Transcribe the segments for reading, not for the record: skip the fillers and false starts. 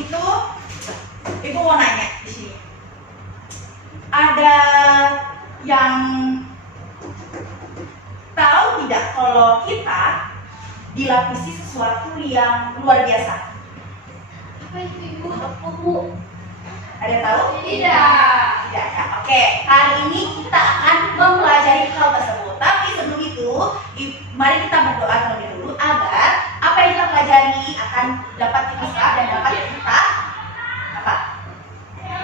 itu Ibu mau nanya di sini. Ada yang tahu tidak kalau kita dilapisi sesuatu yang luar biasa? Apa itu Ibu? Apa? Ada yang tahu? Tidak. Tidak ya. Oke, hari ini kita akan mempelajari hal tersebut. Tapi sebelum itu, mari kita berdoa terlebih dulu agar apa yang kita pelajari akan dapat kita serap dan dapat kita apa? Ya,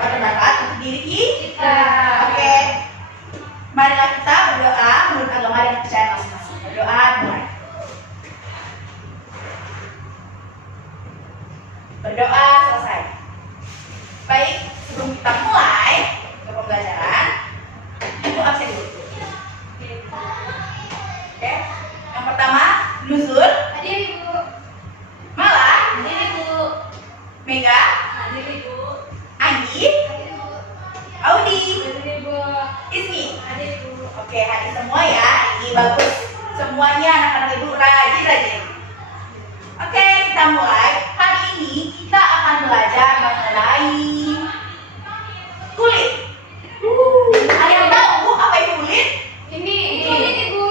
bermanfaat untuk diri kita. Oke, marilah kita berdoa menurut agama dan kepercayaan masing-masing. Berdoa mulai. Berdoa selesai. Baik, sebelum kita mulai ke pembelajaran, Ibu absen dulu. Oke, yang pertama Nuzul, Hadir Ibu. Mala, Hadir Ibu. Mega, Hadir Ibu. Anggi, Hadir Ibu. Audi, Hadir Ibu. Ismi. Hadir Ibu. Oke, hadir semua ya. Ini bagus. Semuanya anak-anak Ibu rajin-rajin. Oke, kita mulai. Hari ini kita akan belajar mengenai kulit. Ada yang tahu Bu apa itu kulit? Ini Ibu.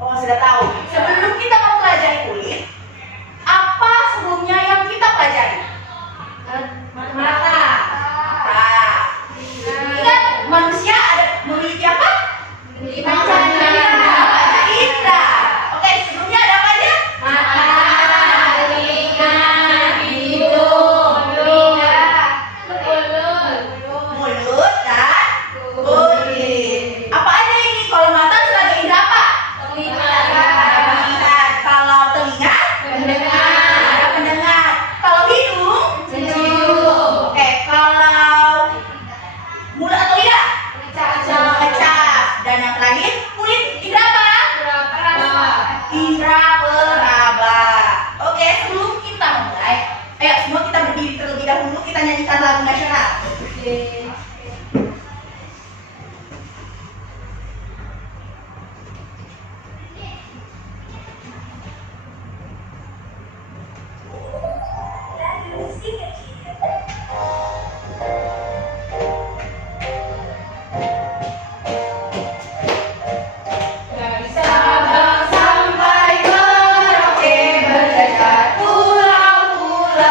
Oh, sudah tahu. Sebelum kita mempelajari kulit, apa sebelumnya yang kita pelajari? Mata. Nah, ingat manusia ada memiliki apa? Panca Panca indera. Oke, sebelumnya ada apa aja? mata, telinga, hidung, telinga, Mulut dan kulit. Apa aja ini? Kalau mata sebagai indera apa? Melihat. Kalau telinga, ada pendengar. Kalau hidung, oke. Kalau mulut atau lidah, mengecap. Dan yang terakhir, kulit indera apa? Indra peraba. Oke, sebelum kita mulai, ayo semua kita berdiri terlebih dahulu, kita nyanyikan lagu nasional. Dari Sabang sampai Merauke berdekat pulau-pulau,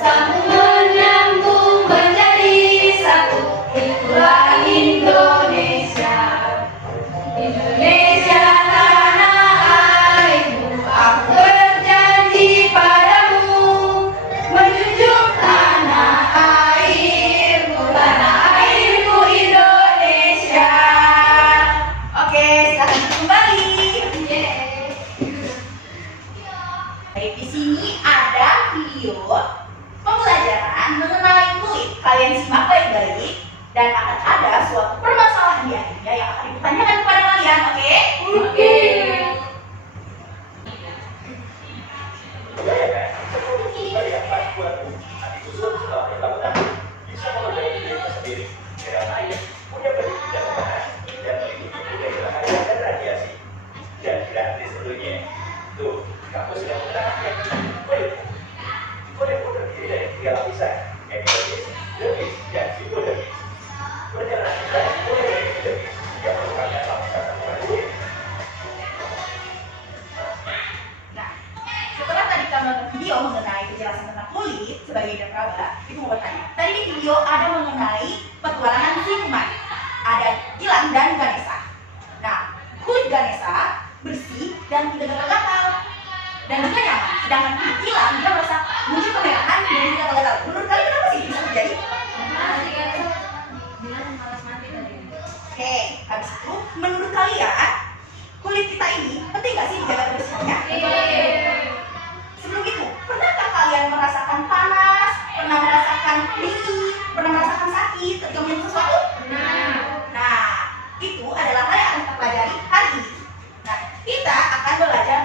sambung menyambung menjadi satu, itulah Indonesia. Indonesia tanah airku, aku berjanji padamu, menjunjung tanah airku Indonesia. Oke, silakan kembali. Baik, di sini ada video pembelajaran mengenai kulit. Kalian simak baik-baik dan akan ada suatu permasalahan di akhirnya yang akan ditanyakan kepada kalian. Oke? Nah, setelah tadi kita menonton video mengenai kejelasan tentang kulit sebagai indera peraba, itu mau bertanya. Tadi di video ada mengenai petualangan siluman. Ada Gilang dan Ganesha. Nah, kulit Ganesha bersih dan tidak gatal-gatal dan juga nyaman. Sedangkan kulit Gilang dia merasa muncul kemerahan dan tidak gatal-gatal. Menurut kalian kenapa sih bisa terjadi? Oke, habis itu menurut kalian kulit kita ini penting nggak sih dijaga kebersihannya? Sebelum itu, pernahkah kalian merasakan panas? Pernah merasakan nyeri? Pernah merasakan sakit ketika menyentuh sesuatu? Nah, itu adalah hal yang akan kita pelajari hari ini. Nah, kita akan belajar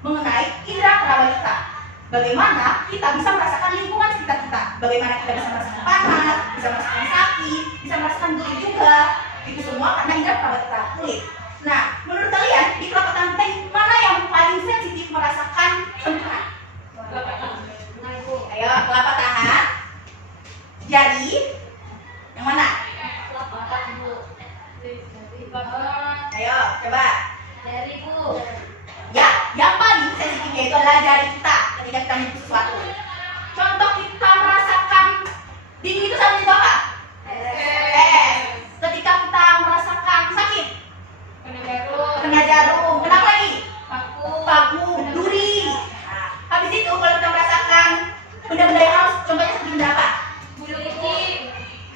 mengenai indera peraba kita. Bagaimana kita bisa merasakan lingkungan sekitar kita? Bagaimana kita bisa merasakan panas, bisa merasakan sakit, bisa merasakan geli juga. Itu semua karena indera peraba kita, kulit. Nah, menurut kalian di telapak tangan mana yang paling sensitif merasakan sentuhan? ketika kita menyebut sesuatu. Contoh kita merasakan dingin itu sama apa? Ketika kita merasakan sakit, kena jarum, kenapa lagi? Paku, duri. Nah, habis itu kalau kita merasakan benda-benda yang halus, contohnya seperti benda apa?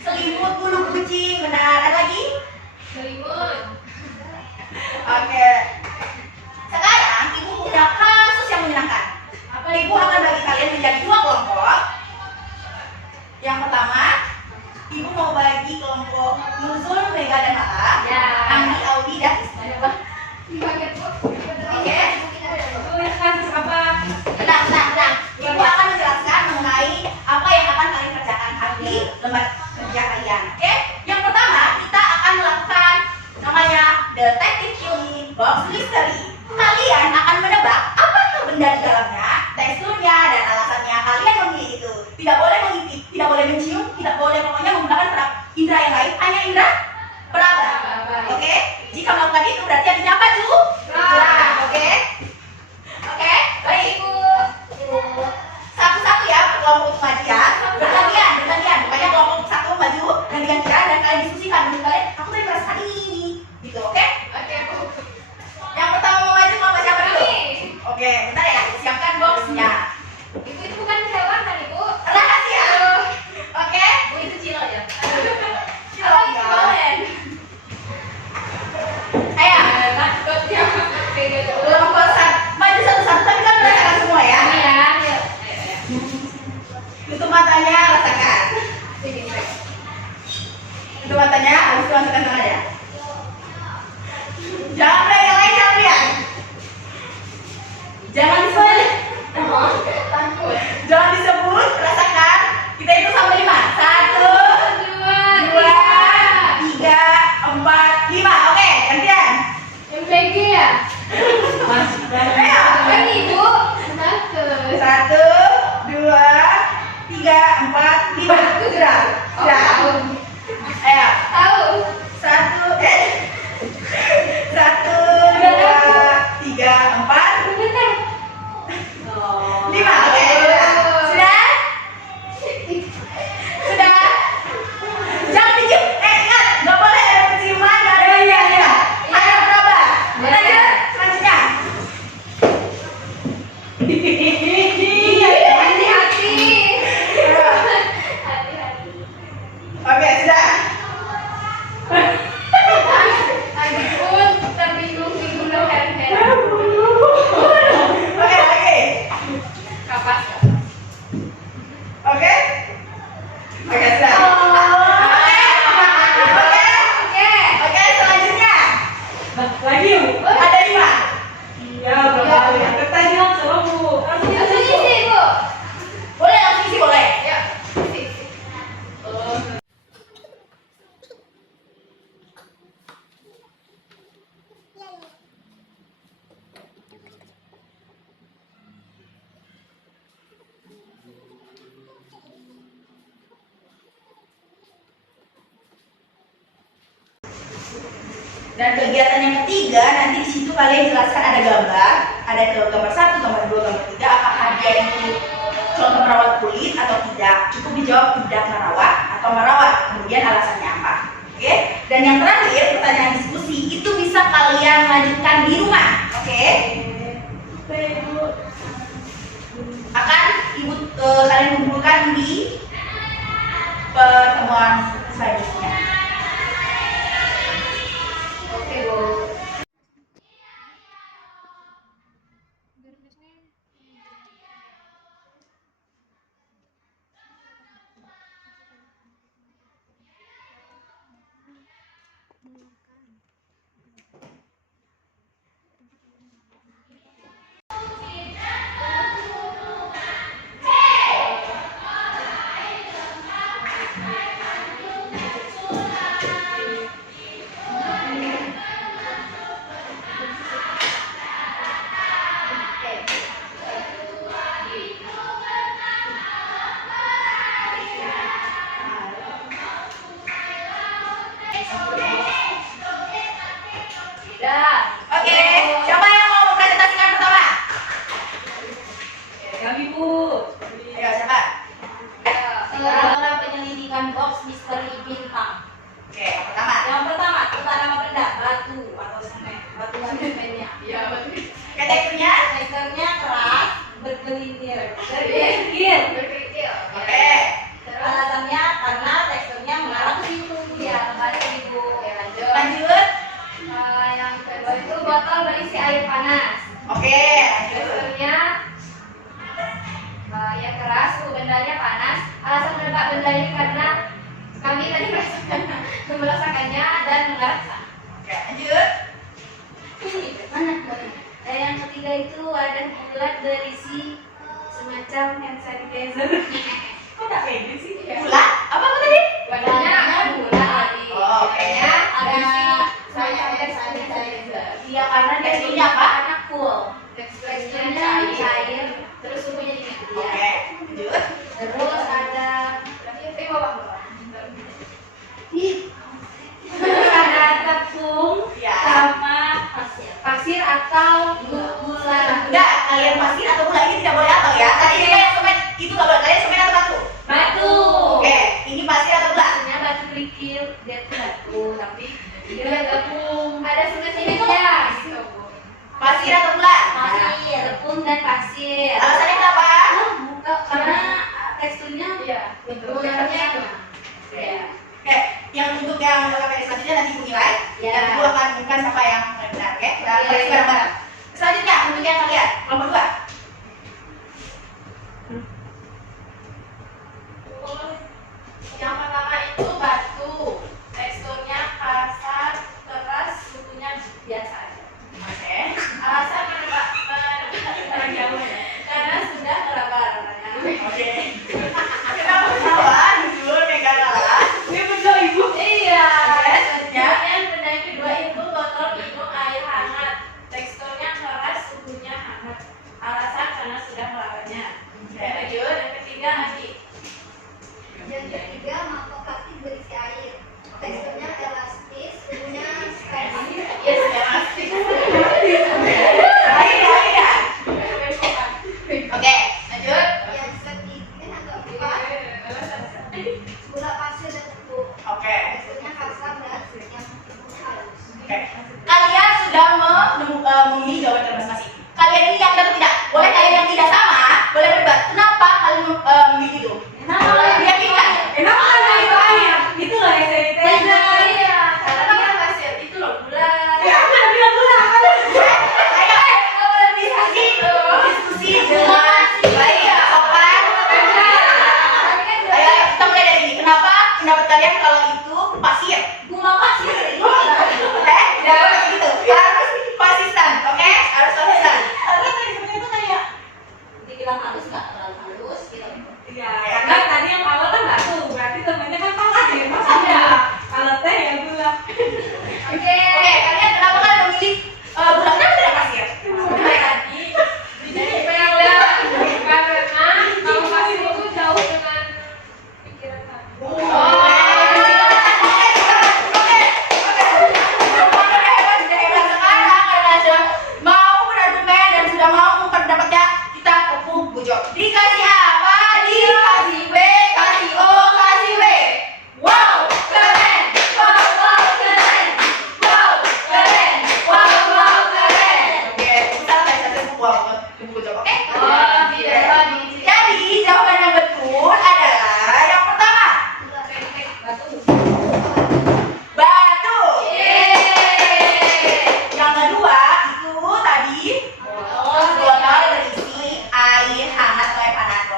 Selimut, bulu kucing, benar. Ada lagi? Oke. Sekarang ibu punya kasus yang menyenangkan. Ibu akan bagi kalian menjadi dua kelompok. Yang pertama, ibu mau bagi kelompok Nuzul, Mega, dan Mala. Andi, Audi, dan Ismail. Oke. Tenang. Ibu akan menjelaskan mengenai apa yang akan kalian kerjakan di lembar kerja kalian. Oke. Yang pertama, kita akan melakukan namanya Detective Unit Box Mystery. Kalian akan menebak apakah benda di dalamnya, teksturnya, dan alasannya kalian memilih itu. Tidak boleh mengintip, tidak boleh mencium, tidak boleh pokoknya menggunakan indera yang lain, hanya indera peraba. Oke? Jika melakukan itu berarti artinya apa, Cu? Oke? Oke? Baik. Satu-satu ya, kelompok maju ya. Bergantian. Pokoknya kelompok satu maju dan gantian dan kalian diskusikan dengan kalian. Aku tadi merasakan ini. Gitu, oke? Yang pertama mau maju kelompok siapa dulu? Oke, bentar ya. Siapkan boxnya. Rahasia. Oke? Cilo enggak? Ayo. Kelompok maju satu-satu tapi kan merasakan semua ya. Tutup matanya, rasakan. Tutup matanya, habis itu rasakan tangannya. Jangan lihat yang lain, jangan lihat. Jangan disebut, rasakan. Kita itu sampai 5. 1, 2, 3, 4, 5. Oke, gantian. Ayo. 1, 2, 3, 4, 5. Sudah. Ayo. 1, 2, 3, 4, 5. Oke, sudah. Jangan dicium. Ingat, nggak boleh ada penciuman, nggak ada iya. Ayo berapa? Lanjut, selanjutnya. Oke, sudah. Oke, lagi. Oke, sudah. Oke, selanjutnya. Lagi yuk. Ada 5. Iya, berapa yang pertanyaan selalu. Boleh langsung isi, boleh. Dan kegiatan yang ketiga, nanti di situ kalian jelaskan ada gambar, ada gambar 1, gambar 2, gambar 3, apakah dia itu contoh merawat kulit atau tidak. Cukup dijawab tidak merawat atau merawat, kemudian alasannya apa. Oke? Dan yang terakhir, pertanyaan diskusi itu bisa kalian lanjutkan di rumah. Oke? Akan ibu kalian kumpulkan di pertemuan selanjutnya. Kami, Bu. Ayo siapa? Orang penyelidikan box misteri bintang. Oke, yang pertama. Yang pertama, kita nama benda batu atau semen. Batu semennya. Iya, betul. Oke, teksturnya. Teksturnya keras, bergelintir. Berkerikil. Oke. Alasannya karena teksturnya mengarah ke situ. Ya, kembali ke situ. Lanjut. Yang kedua itu botol berisi air panas. Oke, lanjut. Teksturnya ya keras, suhu bendanya panas. Alasan menebak benda ini karena kami tadi merasakannya dan mengarah ke sana. Oke, lanjut. Mana? Dan yang ketiga itu ada bulat berisi semacam hand sanitizer. Kok tak pede sih? Gula? Apa tadi? Badannya bulat. Oh, oke. Ada semacam hand sanitizer. Iya, karena teksturnya apa? Karena cool. Teksturnya cair. Terus suhunya dingin. Oke, lanjut. Terus ada ada tepung Ya. sama pasir atau gula. Enggak, kalian pasir atau gula ini tidak boleh atau ya. Tadi ini kayak semen, itu nggak boleh. Kalian semen atau batu? Batu. Oke, ini pasir atau gula? Maksudnya batu kerikil, dia tuh batu, tapi dia tepung. Ada semesinnya. Pasir atau gula? Pasir, tepung dan pasir. Alasannya kenapa? Karena teksturnya bentuknya ya. Oke, yang untuk yang KPD selanjutnya nanti Ibu nilai. Ya. Dan Ibu akan umumkan siapa yang benar, oke? Kita balik bareng-bareng. Selanjutnya untuk yang kalian kelompok 2. Yang pertama itu batu, teksturnya kasar, keras, suhunya biasa aja. Oke. Alasan menebak karena sudah terabah. Oke. Kenapa ketawa? Jujur, Mega kalah. Ini betul, Ibu. Iya. Ya. Kemudian benda yang kedua itu botol minum air hangat, teksturnya keras, suhunya hangat. Alasan karena sudah melawatnya. Lanjut. Yang ketiga lagi. Yang ketiga, mangkok plastik berisi air. Teksturnya elastis, suhunya stabil. Yes, ya pasti. Lain ya. Oke, lanjut. Yang ketiga, agak empat, gula pasir dan tepung. Oke. Teksturnya kasar dan yang tepungnya halus. Oke. Kalian sudah memilih jawaban masing-masing. Kalian ini yakin atau tidak? Boleh kalian yang tidak sama, boleh berdebat. Kenapa kalian memilih itu? Meyakinkan. Kenapa ada itu air? Itu loh yang saya ditanya. Iya, karena kan pasir itu loh gula. Ya, aku udah bilang dulu apa? Ayo, diskusi dengan baik, sopan. Ayo, kita mulai dari ini. Kenapa pendapat kalian kalau itu pasir? Gula pasir itu. Jangan begitu. Harus konsisten, oke? Harus konsisten. Karena tadi sebenarnya itu kayak Dibilang halus nggak terlalu halus gitu. ya, karena tadi yang awal kan batu, berarti temennya kan pasir. Maksudnya kalau teh ya gula. Oke, kalian kenapa kalian memilih gula? Kenapa tidak pasir? Jadi beda karena kalau pasir itu jauh dengan pikiran kami. Dikasih apa? Dikasih B, kasih O, kasih W. Wow, keren. Wow, wow, keren. Wow, keren. Wow, wow, keren. Oke, kita belajar buku jawab, oke? Oh, tidak. Jadi jawaban yang betul adalah yang pertama, batu. Yang kedua itu tadi botol berisi air hangat atau air panas.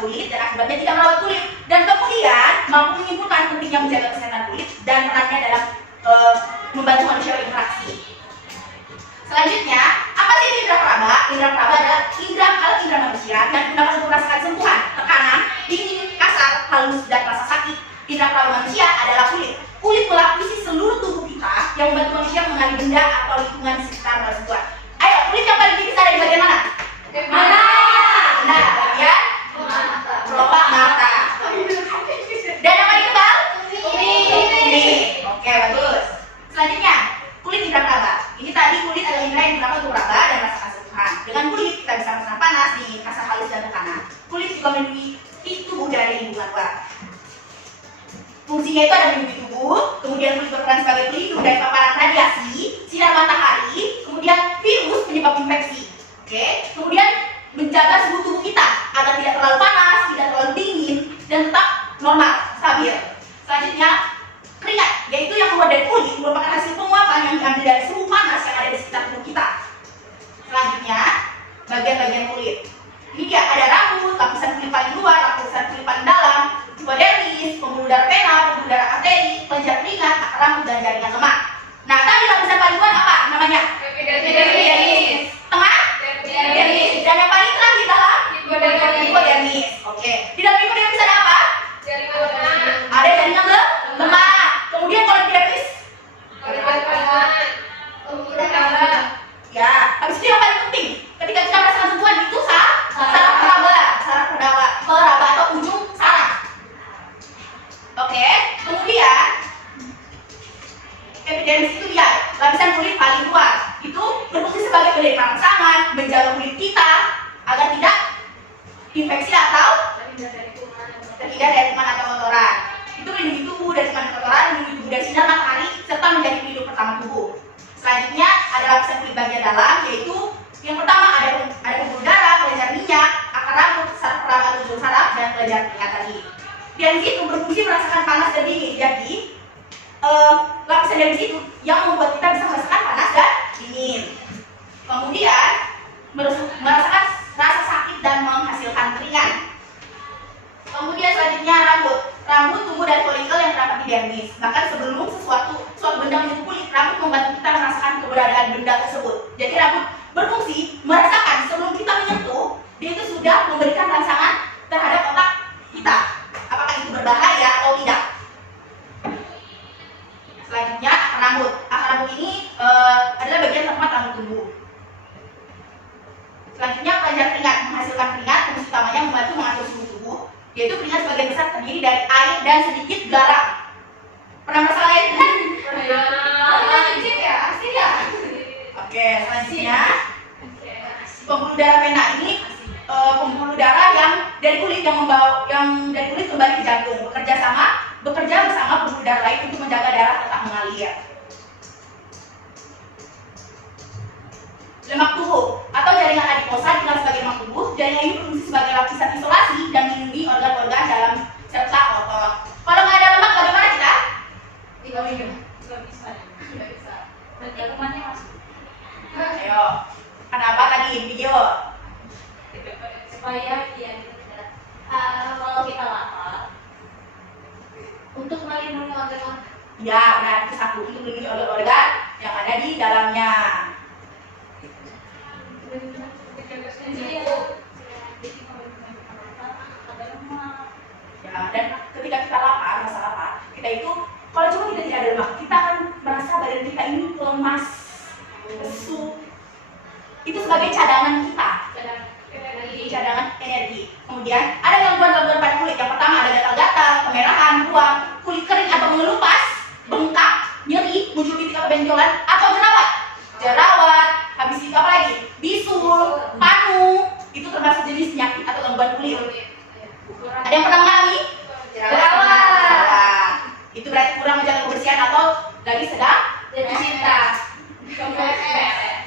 kulit dan akibatnya tidak merawat kulit. Dan kemudian mampu menyimpulkan pentingnya menjaga kesehatan kulit dan perannya dalam membantu manusia berinteraksi. Selanjutnya, apa sih indera peraba? Indera peraba adalah indera manusia yang digunakan untuk merasakan sentuhan, tekanan, dingin, kasar, halus, dan rasa sakit. Indera peraba manusia adalah kulit. Kulit melapisi seluruh tubuh kita yang membantu manusia mengenali benda atau lingkungan di sekitar tersebut. Ayo, kulit yang paling tipis ada di bagian mana? Mana? Nah, bagian kelopak mata. Dan yang paling tebal? Kulit. Oke, bagus. Selanjutnya, kulit indera peraba. Ini tadi kulit adalah indera yang digunakan untuk meraba dan merasakan sentuhan. Dengan kulit kita bisa merasakan panas, dingin, kasar, halus, dan tekanan. Kulit juga melindungi tubuh dari lingkungan luar. Fungsinya itu ada melindungi tubuh, kemudian kulit berperan sebagai pelindung dari paparan radiasi, sinar matahari, kemudian virus penyebab infeksi. Oke, kemudian menjaga suhu tubuh kita agar tidak terlalu panas, tidak terlalu dingin, dan tetap normal, stabil. Selanjutnya, keringat, yaitu yang keluar dari kulit merupakan hasil penguapan yang diambil dari suhu panas yang ada di sekitar tubuh kita. Selanjutnya, bagian-bagian kulit. Ini dia, ada rambut, lapisan kulit paling luar, lapisan kulit paling dalam, hipodermis, pembuluh darah vena, pembuluh darah arteri, kelenjar keringat, akar rambut, dan jaringan lemak. Nah, tadi lapisan paling luar apa namanya? Epidermis. Tengah? Epidermis. Dan yang paling tengah di dalam? Hipodermis. Oke. Di dalam hipodermis ada apa? Ada jaringan lemak. Kemudian kalau epidermis? Ya, habis itu yang paling penting, ketika kita merasakan sentuhan itu saraf peraba atau ujung saraf. Oke, kemudian epidermis itu dia lapisan kulit paling luar. Itu berfungsi sebagai pelindung rangsangan, menjaga kulit kita agar tidak infeksi atau terhindar dari kuman atau kotoran. Itu melindungi tubuh dari kuman kotoran, melindungi tubuh dari sinar matahari, serta menjadi pelindung pertama tubuh. Selanjutnya ada lapisan kulit bagian dalam, yaitu yang pertama ada pembuluh darah, kelenjar minyak, akar rambut, saraf peraba ujung saraf, dan kelenjar keringat tadi. Dari situ berfungsi merasakan panas dan dingin. Jadi lapisan dari situ yang membuat kita bisa merasakan panas dan dingin. Kemudian merasakan rasa sakit dan menghasilkan keringat. Kemudian selanjutnya rambut. Rambut tumbuh dari folikel yang terdapat di dermis. Bahkan sebelum suatu benda menyentuh kulit, rambut membantu kita merasakan keberadaan benda tersebut. Jadi rambut berfungsi merasakan sebelum kita menyentuh, dia itu sudah memberikan rangsangan terhadap otak kita. Apakah itu berbahaya atau tidak? Selanjutnya akar rambut. Akar rambut ini adalah bagian terempat rambut tubuh. Selanjutnya kelenjar keringat. Menghasilkan keringat, fungsi utamanya membantu mengatur suhu tubuh, yaitu keringat sebagian besar terdiri dari air dan sedikit garam. Pernah merasa air kan? Oke, selanjutnya pembuluh darah vena ini pembuluh darah yang dari kulit dari kulit kembali ke jantung, bekerja bersama pembuluh darah lain untuk menjaga darah tetap mengalir. Lemak tubuh atau jaringan adiposa dikenal sebagai lemak tubuh. Jaringan ini berfungsi sebagai lapisan isolasi dan melindungi organ-organ dalam serta otot. Kalau nggak ada lemak, bagaimana kita? Nggak bisa. Nanti kumannya masuk. Ayo, kenapa tadi video? Supaya dia tidak kalau kita lapar untuk melindungi organ. Ya, benar, itu satu, untuk melindungi organ-organ yang ada di dalamnya. Ya, dan ketika kita lapar, rasa lapar, kita itu kalau cuma kita tidak ada lemak, kita akan merasa badan kita ini lemas, lesu. Itu sebagai cadangan kita, cadangan energi. Kemudian ada gangguan-gangguan pada kulit. Yang pertama ada gatal-gatal, kemerahan, ruam, kulit kering atau mengelupas, bengkak, nyeri, muncul titik atau benjolan, atau jerawat, habis itu apa lagi? Bisul, panu, itu termasuk jenis penyakit atau gangguan kulit. Ada yang pernah mengalami? Jerawat. Itu berarti kurang menjaga kebersihan atau lagi sedang Jatuh cinta.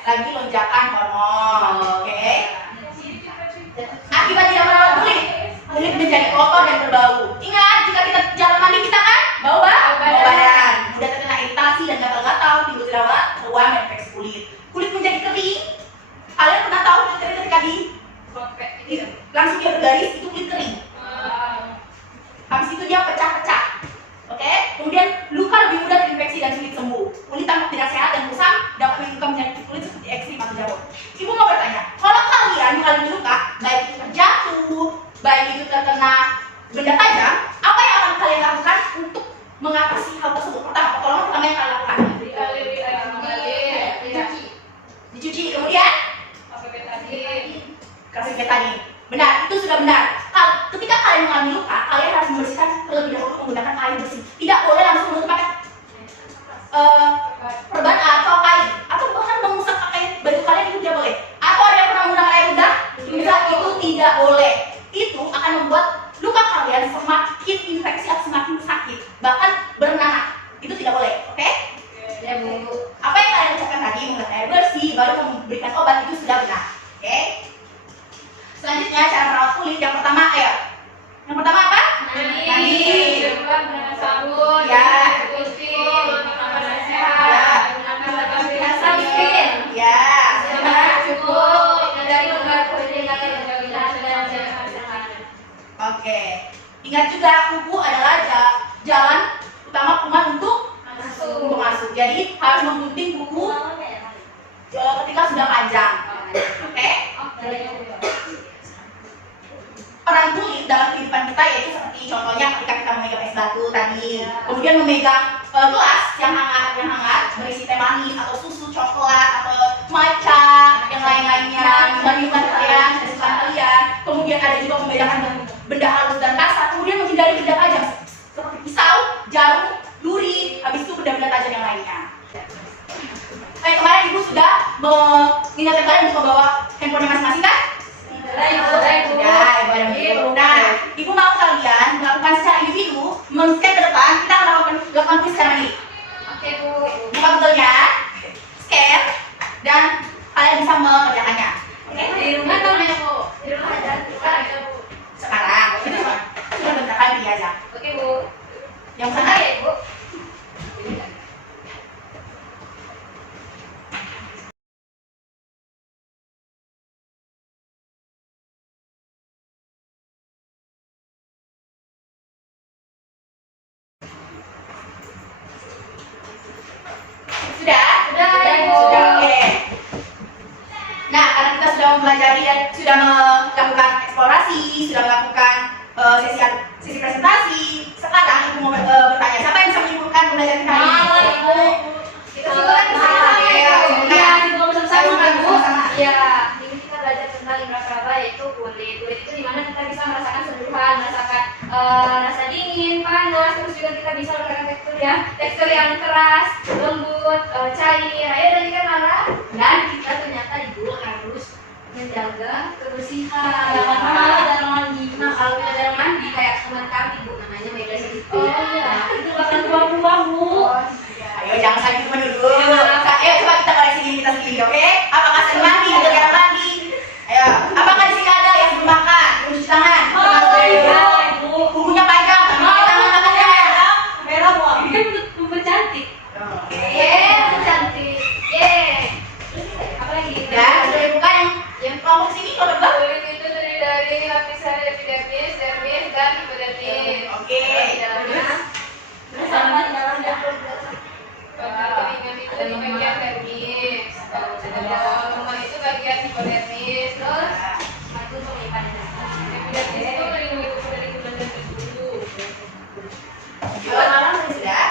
lagi lonjakan hormon. Oke. Akibat tidak merawat kulit menjadi kotor dan berbau. Ingat, jika kita jalan mandi kita kan bau badan, mudah terkena iritasi dan gatal-gatal, timbul jerawat, ruam, dan infeksi kulit. Kulit menjadi kering. Kalian pernah tahu kulit kering ketika langsung dia bergaris itu kulit kering. lebih mudah terinfeksi dan sulit sembuh. Kulit tampak tidak sehat dan kusam, dapat menimbulkan penyakit kulit seperti eksim atau jamur. Ibu mau bertanya, kalau kalian mengalami luka, baik itu terjatuh, baik itu terkena benda tajam, apa yang akan kalian lakukan untuk mengatasi hal tersebut? Pertolongan pertama yang kalian lakukan dicuci, kemudian kasih betadin. Benar, itu sudah benar. Ketika kalian mengalami luka, kalian harus membersihkan terlebih dahulu menggunakan air bersih. Tidak boleh langsung menutup pakai perban atau kain, atau bahkan mengusap pakai baju kalian, itu tidak boleh. Atau ada yang pernah menggunakan air udang? Itu tidak boleh. Itu akan membuat luka kalian semakin infeksi atau semakin sakit, bahkan bernanah. Itu tidak boleh, oke? Ya Bu. Apa yang kalian ucapkan tadi menggunakan air bersih, baru memberikan obat, itu sudah benar, oke? Selanjutnya cara merawat kulit. Yang pertama apa? Mandi. Menggunakan sabun. Ya. Bersih. Makan yang sehat. Gunakan sunscreen. Ya. Cukup. Hindari menggunakan kulit yang Oke. Ingat juga kuku adalah jalan utama kuman untuk masuk. Jadi harus menggunting kuku ketika sudah panjang. Oke? Peran kulit dalam kehidupan kita yaitu seperti contohnya ketika kita memegang es batu tadi, kemudian memegang gelas yang hangat berisi teh manis atau susu, coklat atau matcha yang lain-lainnya, membandingkan kalian, kesukaan kalian. Kemudian ada juga membedakan benda halus dan kasar, kemudian menghindari benda tajam seperti pisau, jarum, duri, habis itu benda-benda tajam yang lainnya. Kemarin ibu sudah mengingatkan kalian untuk membawa handphone masing-masing kan? Nah, ibu mau kalian melakukan secara individu, men-scan ke depan, kita akan lakukan quiz sekarang ini. Oke Bu. Buka Google-nya, scan, dan kalian bisa mengerjakannya. Oke? Di rumah atau di Bu? Di rumah aja. Sekarang, itu sudah bentar kali aja. Oke Bu. Yang sana Ya Bu. sudah? Ibu. Sudah, oke. Nah, karena kita sudah mempelajari dan sudah melakukan eksplorasi, sudah melakukan sesi presentasi, sekarang ibu mau bertanya, siapa yang bisa menyimpulkan pembelajaran kita hari ini? Ibu. Kita simpulkan bersama ya. Iya, sama-sama. Ya, ini kita belajar tentang indera peraba yaitu kulit. Kulit itu dimana kita bisa merasakan sentuhan, merasakan rasa dingin, panas, terus juga kita bisa merasakan tekstur yang keras, lembut, cair. Ayo tadi kan Nara. Dan kita ternyata ibu harus menjaga kebersihan. Jarang mandi. Nah, kalau kita jarang mandi kayak teman kami Bu namanya Mega Situ. Oh iya, itu bahkan buah-buah Bu. Ayo jangan sakit dulu. Ayo coba kita koreksi diri kita sendiri, oke? Apakah sering mandi atau jarang mandi? Ayo, apakah di sini ada yang sebelum makan, cuci tangan? Iya, Ibu. Bukunya panjang, pakai tangan makannya. Merah Bu. Ini kan untuk cantik. Oke. Cantik. Apa lagi? Dan sudah dibuka yang kelompok sini kelompok berapa? Kulit itu terdiri dari lapisan epidermis, dermis, dan hipodermis. Oke. Di dalamnya Sama di dalamnya. telinga itu di bagian dermis. Dalam rumah itu bagian hipodermis. Terus aku penyimpanan. Epidermis itu melindungi tubuh dari kuman dan berbulu. Sudah?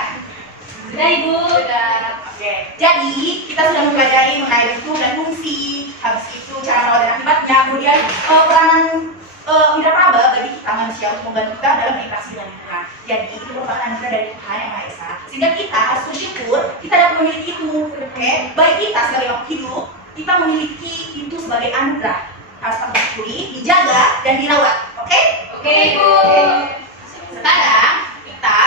Sudah Ibu. Sudah. Oke. Jadi kita sudah mempelajari mengenai bentuk dan fungsi, habis itu cara merawat dan akibatnya, kemudian peranan indera peraba bagi kita manusia untuk membantu kita dalam berinteraksi dengan lingkungan. Jadi itu merupakan anugerah dari Tuhan yang Maha Esa. Sehingga kita harus bersyukur kita dapat memiliki itu. Oke. Baik kita sebagai makhluk hidup, kita memiliki itu sebagai anugerah. Harus kita syukuri, dijaga dan dirawat. Oke? Oke, Ibu. Sekarang kita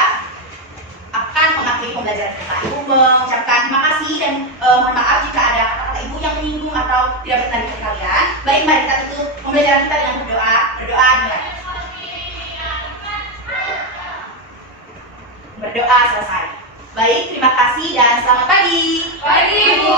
akan mengakhiri pembelajaran kita. Ibu mengucapkan terima kasih dan mohon maaf jika ada kata-kata ibu yang menyinggung atau tidak berkenan di hati kalian. Baik, mari kita tutup pembelajaran kita dengan berdoa. Berdoa dimulai. Berdoa selesai. Baik, terima kasih dan selamat pagi. Pagi, Ibu.